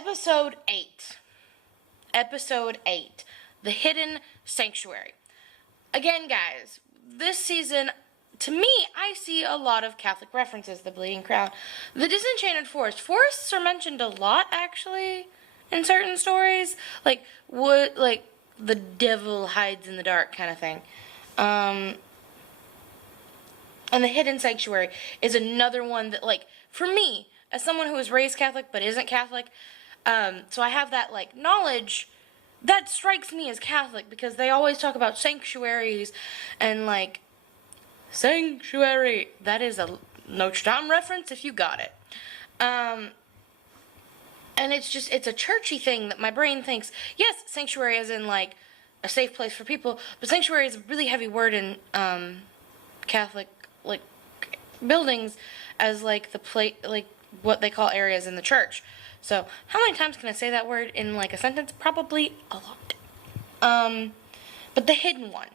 Episode 8. Episode 8. The Hidden Sanctuary. Again, guys, this season, to me, I see a lot of Catholic references. The Bleeding Crown. The Disenchanted Forest. Forests are mentioned a lot, actually, in certain stories. Like, the devil hides in the dark kind of thing. And the Hidden Sanctuary is another one that, like, for me, as someone who was raised Catholic but isn't Catholic, so I have that, like, knowledge that strikes me as Catholic, because they always talk about sanctuaries and, like, sanctuary. That is a Notre Dame reference if you got it. And it's a churchy thing that my brain thinks, yes, sanctuary as in, like, a safe place for people, but sanctuary is a really heavy word in Catholic, like, buildings, as, like, the place, like, what they call areas in the church. So, how many times can I say that word in, like, a sentence? Probably a lot. But the hidden one.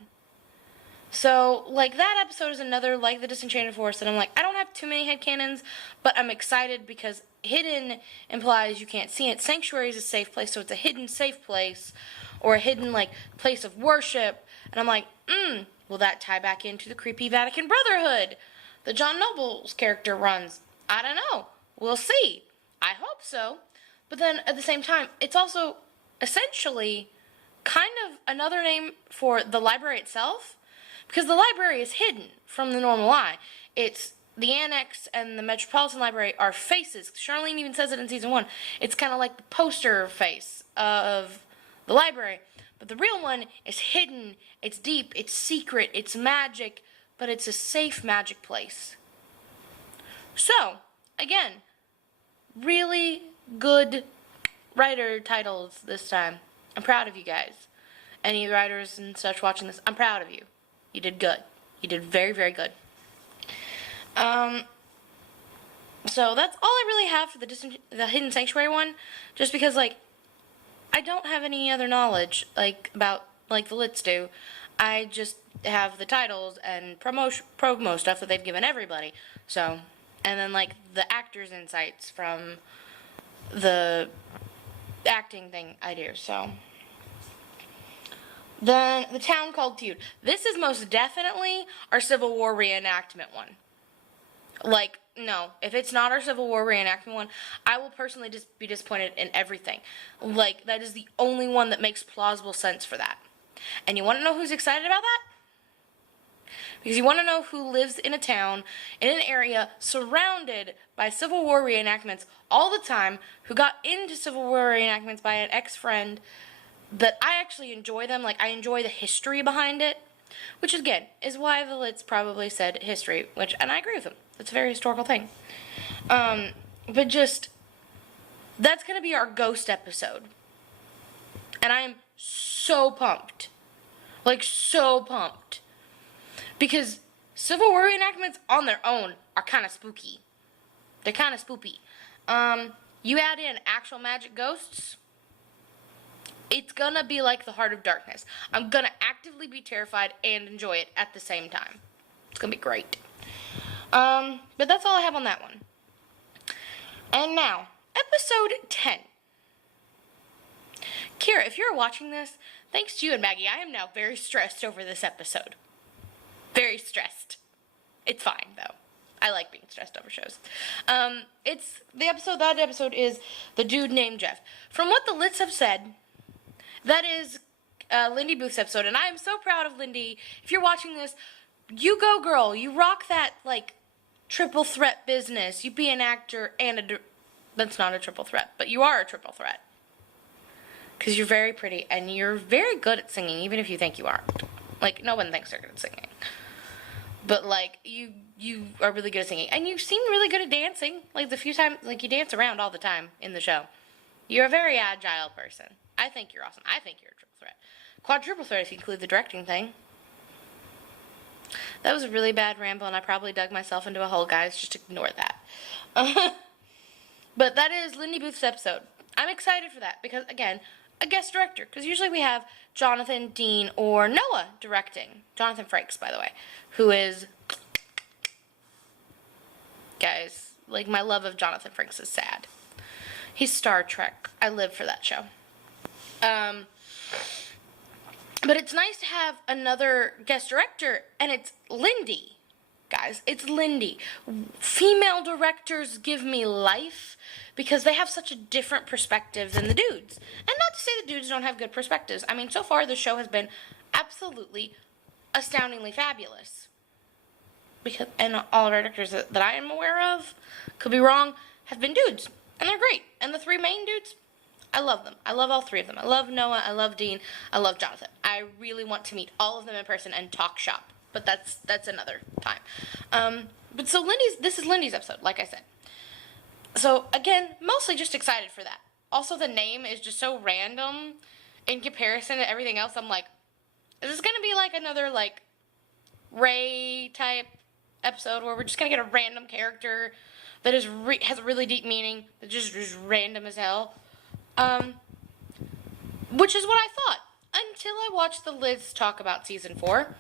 So, like, that episode is another, like the Disenchanted Forest, and I'm like, I don't have too many headcanons, but I'm excited because hidden implies you can't see it. Sanctuary is a safe place, so it's a hidden safe place, or a hidden, like, place of worship, and I'm like, will that tie back into the creepy Vatican Brotherhood that John Noble's character runs? I don't know. We'll see. I hope so. But then, at the same time, it's also essentially kind of another name for the library itself, because the library is hidden from the normal eye. It's the Annex and the Metropolitan Library are faces. Charlene even says it in season 1. It's kind of like the poster face of the library. But the real one is hidden, it's deep, it's secret, it's magic, but it's a safe magic place. So, again, really good writer titles this time. I'm proud of you guys. Any writers and such watching this, I'm proud of you. You did good. You did very, very good. So that's all I really have for the Hidden Sanctuary one, just because, like, I don't have any other knowledge, like, about, like, the Lits do. I just have the titles and promo stuff that they've given everybody. So, and then, like, the actors' insights from the acting thing I do, so. Then, The Town Called Feud. This is most definitely our Civil War reenactment one. Like, no, if it's not our Civil War reenactment one, I will personally just be disappointed in everything. Like, that is the only one that makes plausible sense for that. And you want to know who's excited about that? Because you want to know who lives in a town, in an area, surrounded by Civil War reenactments all the time, who got into Civil War reenactments by an ex-friend, that I actually enjoy them. Like, I enjoy the history behind it, which, again, is why the Lits probably said history, and I agree with them. It's a very historical thing. But just, that's going to be our ghost episode. And I am so pumped. Like, so pumped. Because Civil War reenactments on their own are kind of spooky. They're kind of spoopy. You add in actual magic ghosts, it's gonna be like the Heart of Darkness. I'm gonna actively be terrified and enjoy it at the same time. It's gonna be great. But that's all I have on that one. And now, episode 10. Kira, if you're watching this, thanks to you and Maggie, I am now very stressed over this episode. Very stressed. It's fine, though. I like being stressed over shows. That episode is The Dude Named Jeff. From what the Lits have said, that is Lindy Booth's episode, and I am so proud of Lindy. If you're watching this, you go, girl. You rock that, like, triple threat business. You be an actor and that's not a triple threat, but you are a triple threat. Because you're very pretty, and you're very good at singing, even if you think you aren't. Like, no one thinks they're good at singing. But, like, you are really good at singing. And you seem really good at dancing. Like, the few times, like, you dance around all the time in the show. You're a very agile person. I think you're awesome. I think you're a triple threat. Quadruple threat if you include the directing thing. That was a really bad ramble, and I probably dug myself into a hole, guys. Just ignore that. But that is Lindy Booth's episode. I'm excited for that because, again, a guest director. Because usually we have Jonathan, Dean, or Noah directing. Jonathan Frakes, by the way. Who is... Guys, like, my love of Jonathan Frakes is sad. He's Star Trek. I live for that show. But it's nice to have another guest director, and it's Lindy. Guys, it's Lindy. Female directors give me life because they have such a different perspective than the dudes. And not to say the dudes don't have good perspectives. I mean, so far the show has been absolutely astoundingly fabulous. And all directors that I am aware of, could be wrong, have been dudes. And they're great. And the three main dudes, I love them. I love all three of them. I love Noah, I love Dean, I love Jonathan. I really want to meet all of them in person and talk shop. But that's another time. But so this is Lindy's episode, like I said. So again, mostly just excited for that. Also, the name is just so random in comparison to everything else. I'm like, is this gonna be like another like Ray type episode where we're just gonna get a random character that has a really deep meaning, that just is random as hell? Which is what I thought. Until I watched the Liz talk about season 4.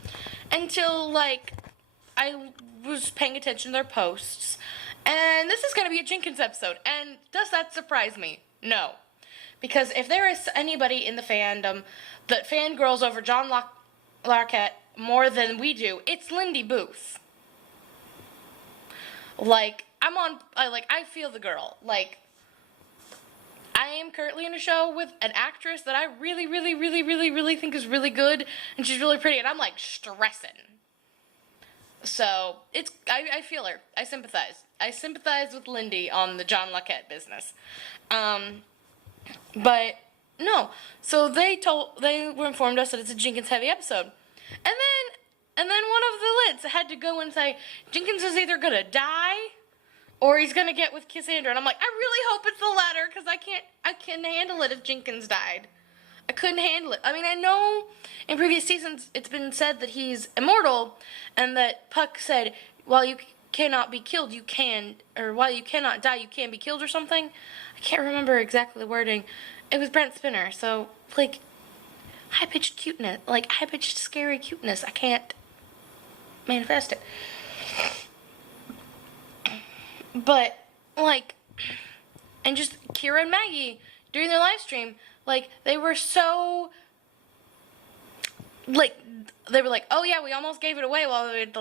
Until, like, I was paying attention to their posts. And this is going to be a Jenkins episode. And does that surprise me? No. Because if there is anybody in the fandom that fangirls over John Larroquette more than we do, it's Lindy Booth. Like, I feel the girl. Like, I am currently in a show with an actress that I really, really, really, really, really think is really good, and she's really pretty, and I'm, like, stressing. So, I feel her. I sympathize. I sympathize with Lindy on the John Larroquette business. But, no. So, they were informed us that it's a Jenkins-heavy episode. And then one of the lids had to go and say, Jenkins is either gonna die, or he's gonna get with Cassandra. And I'm like, I really hope it's the latter, because I can't handle it if Jenkins died. I couldn't handle it. I mean, I know in previous seasons it's been said that he's immortal, and that Puck said, while you cannot be killed, you can, or while you cannot die, you can be killed or something. I can't remember exactly the wording. It was Brent Spinner, so, like, high-pitched cuteness, like, high-pitched scary cuteness. I can't manifest it. But, like, and just Kira and Maggie during their live stream, like, they were so, like, they were like, oh yeah, we almost gave it away while we were at the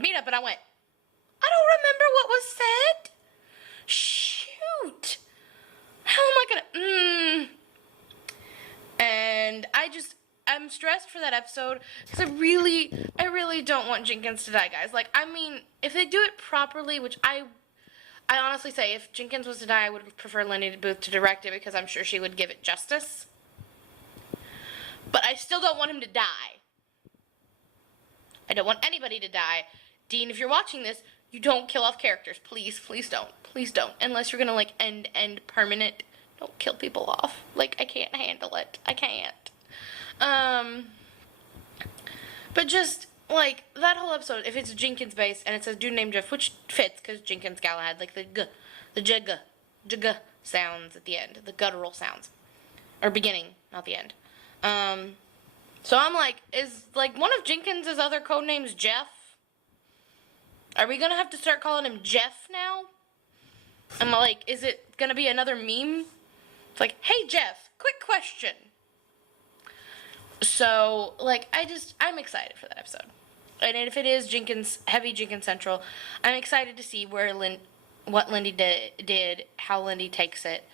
meetup, and I went, I don't remember what was said. Shoot. How am I gonna, And I'm stressed for that episode, because I really don't want Jenkins to die, guys. Like, I mean, if they do it properly, which I honestly say, if Jenkins was to die, I would prefer Lindy Booth to direct it, because I'm sure she would give it justice. But I still don't want him to die. I don't want anybody to die. Dean, if you're watching this, you don't kill off characters. Please, please don't. Please don't. Unless you're gonna, like, end permanent. Don't kill people off. Like, I can't handle it. I can't. But just, like, that whole episode, if it's Jenkins based, and it says dude named Jeff, which fits, because Jenkins Galahad, like, the jugga sounds at the end, the guttural sounds, or beginning, not the end. So I'm like, is, like, one of Jenkins' other code names Jeff? Are we gonna have to start calling him Jeff now? I'm like, is it gonna be another meme? It's like, hey Jeff, quick question. So, like, I'm excited for that episode. And if it is heavy Jenkins Central, I'm excited to see what Lindy did, how Lindy takes it,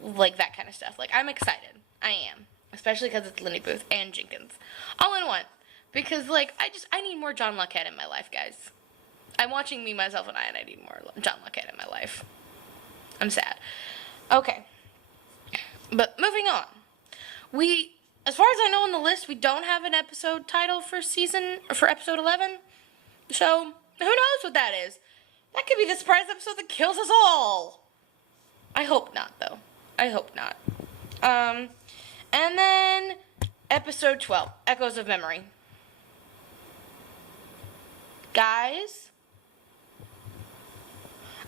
like, that kind of stuff. Like, I'm excited. I am. Especially because it's Lindy Booth and Jenkins. All in one. Because, like, I need more John Larroquette in my life, guys. I'm watching Me, Myself, and I need more John Larroquette in my life. I'm sad. Okay. But moving on. As far as I know on the list, we don't have an episode title for episode 11. So, who knows what that is? That could be the surprise episode that kills us all. I hope not, though. I hope not. And then, episode 12, Echoes of Memory. Guys,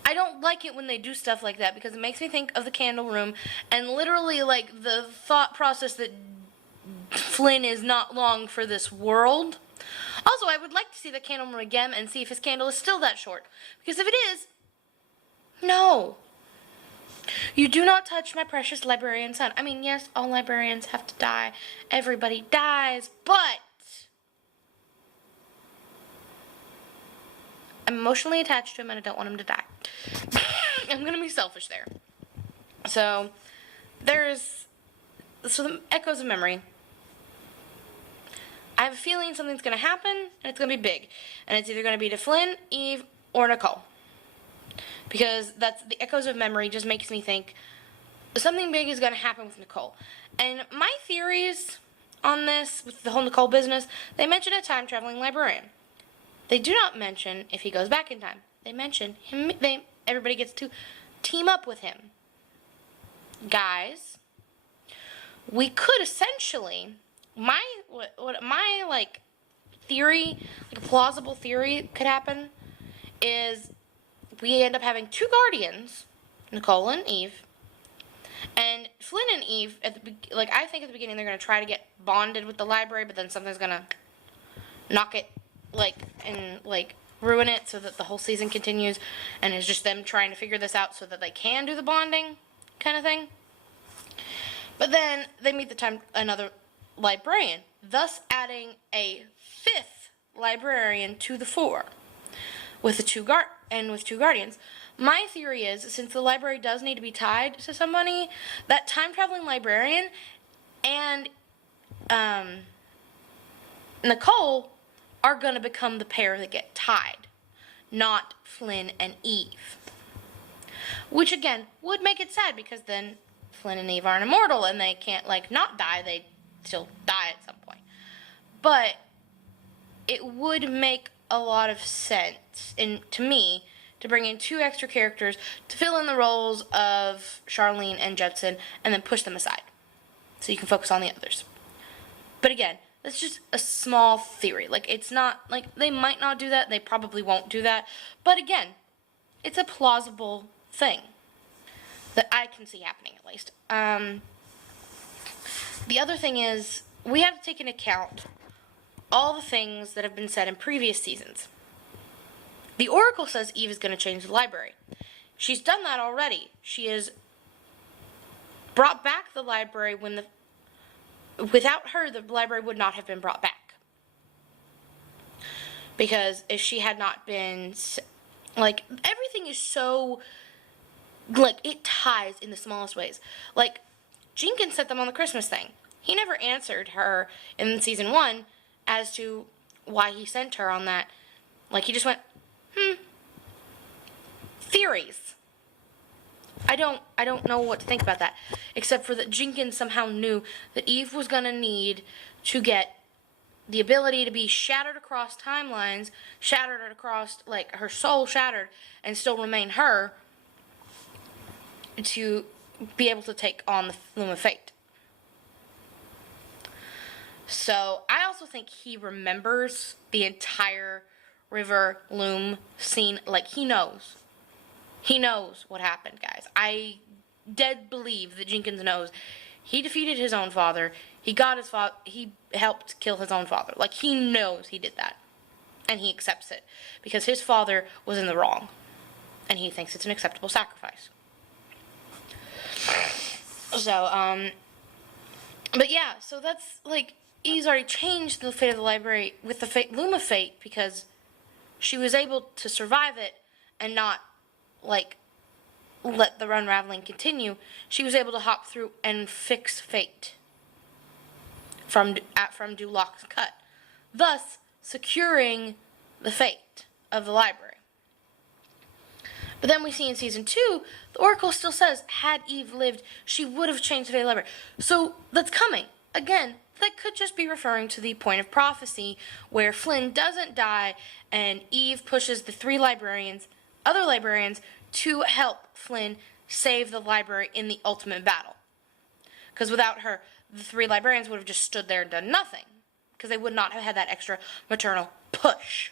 I don't like it when they do stuff like that, because it makes me think of the Candle Room, and literally, like, the thought process that Flynn is not long for this world. Also, I would like to see the Candle Room again and see if his candle is still that short. Because if it is, no. You do not touch my precious librarian son. I mean, yes, all librarians have to die. Everybody dies, but I'm emotionally attached to him and I don't want him to die. I'm going to be selfish there. So, the echoes of memory. I have a feeling something's going to happen, and it's going to be big. And it's either going to be to Flynn, Eve, or Nicole. Because that's the echoes of memory just makes me think something big is going to happen with Nicole. And my theories on this, with the whole Nicole business, they mention a time-traveling librarian. They do not mention if he goes back in time. They mention him. Everybody gets to team up with him. Guys, we could essentially, my theory, like a plausible theory could happen, is we end up having two guardians, Nicole and Eve, and Flynn and Eve, I think at the beginning they're going to try to get bonded with the library, but then something's going to knock it, ruin it so that the whole season continues, and it's just them trying to figure this out so that they can do the bonding kind of thing. But then they meet another librarian, thus adding a fifth librarian to the four, with two guardians. My theory is, since the library does need to be tied to somebody, that time-traveling librarian and Nicole are going to become the pair that get tied, not Flynn and Eve. Which, again, would make it sad, because then Flynn and Eve aren't immortal, and they can't, not die. They still die at some point. But it would make a lot of sense, to me, to bring in two extra characters to fill in the roles of Charlene and Judson, and then push them aside, so you can focus on the others. But again, that's just a small theory. It's not, they might not do that, they probably won't do that, but again, it's a plausible thing that I can see happening, at least. The other thing is, we have to take into account all the things that have been said in previous seasons. The Oracle says Eve is going to change the library. She's done that already. She has brought back the library without her, the library would not have been brought back. Because if she had not been, everything is so, it ties in the smallest ways. Jenkins sent them on the Christmas thing. He never answered her in season 1 as to why he sent her on that. He just went, theories. I don't know what to think about that, except for that Jenkins somehow knew that Eve was going to need to get the ability to be shattered across timelines, shattered across, her soul shattered, and still remain her, to be able to take on the Loom of Fate. So, I also think he remembers the entire River Loom scene. He knows. He knows what happened, guys. I dead believe that Jenkins knows. He defeated his own father. He helped kill his own father. He knows he did that. And he accepts it. Because his father was in the wrong. And he thinks it's an acceptable sacrifice. So, but yeah, so that's, Eve's already changed the fate of the library with the Loom of Fate, because she was able to survive it and not, let the unraveling continue. She was able to hop through and fix fate from Duloch's cut, thus securing the fate of the library. But then we see in season 2, the Oracle still says, had Eve lived, she would have changed the fate of the library. So, that's coming. Again, that could just be referring to the point of prophecy, where Flynn doesn't die, and Eve pushes the other librarians, to help Flynn save the library in the ultimate battle. Because without her, the 3 librarians would have just stood there and done nothing. Because they would not have had that extra maternal push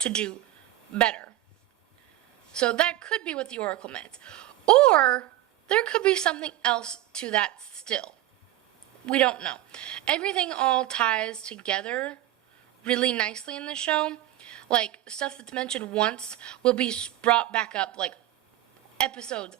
to do better. So that could be what the Oracle meant. Or, there could be something else to that still. We don't know. Everything all ties together really nicely in the show. Stuff that's mentioned once will be brought back up, episodes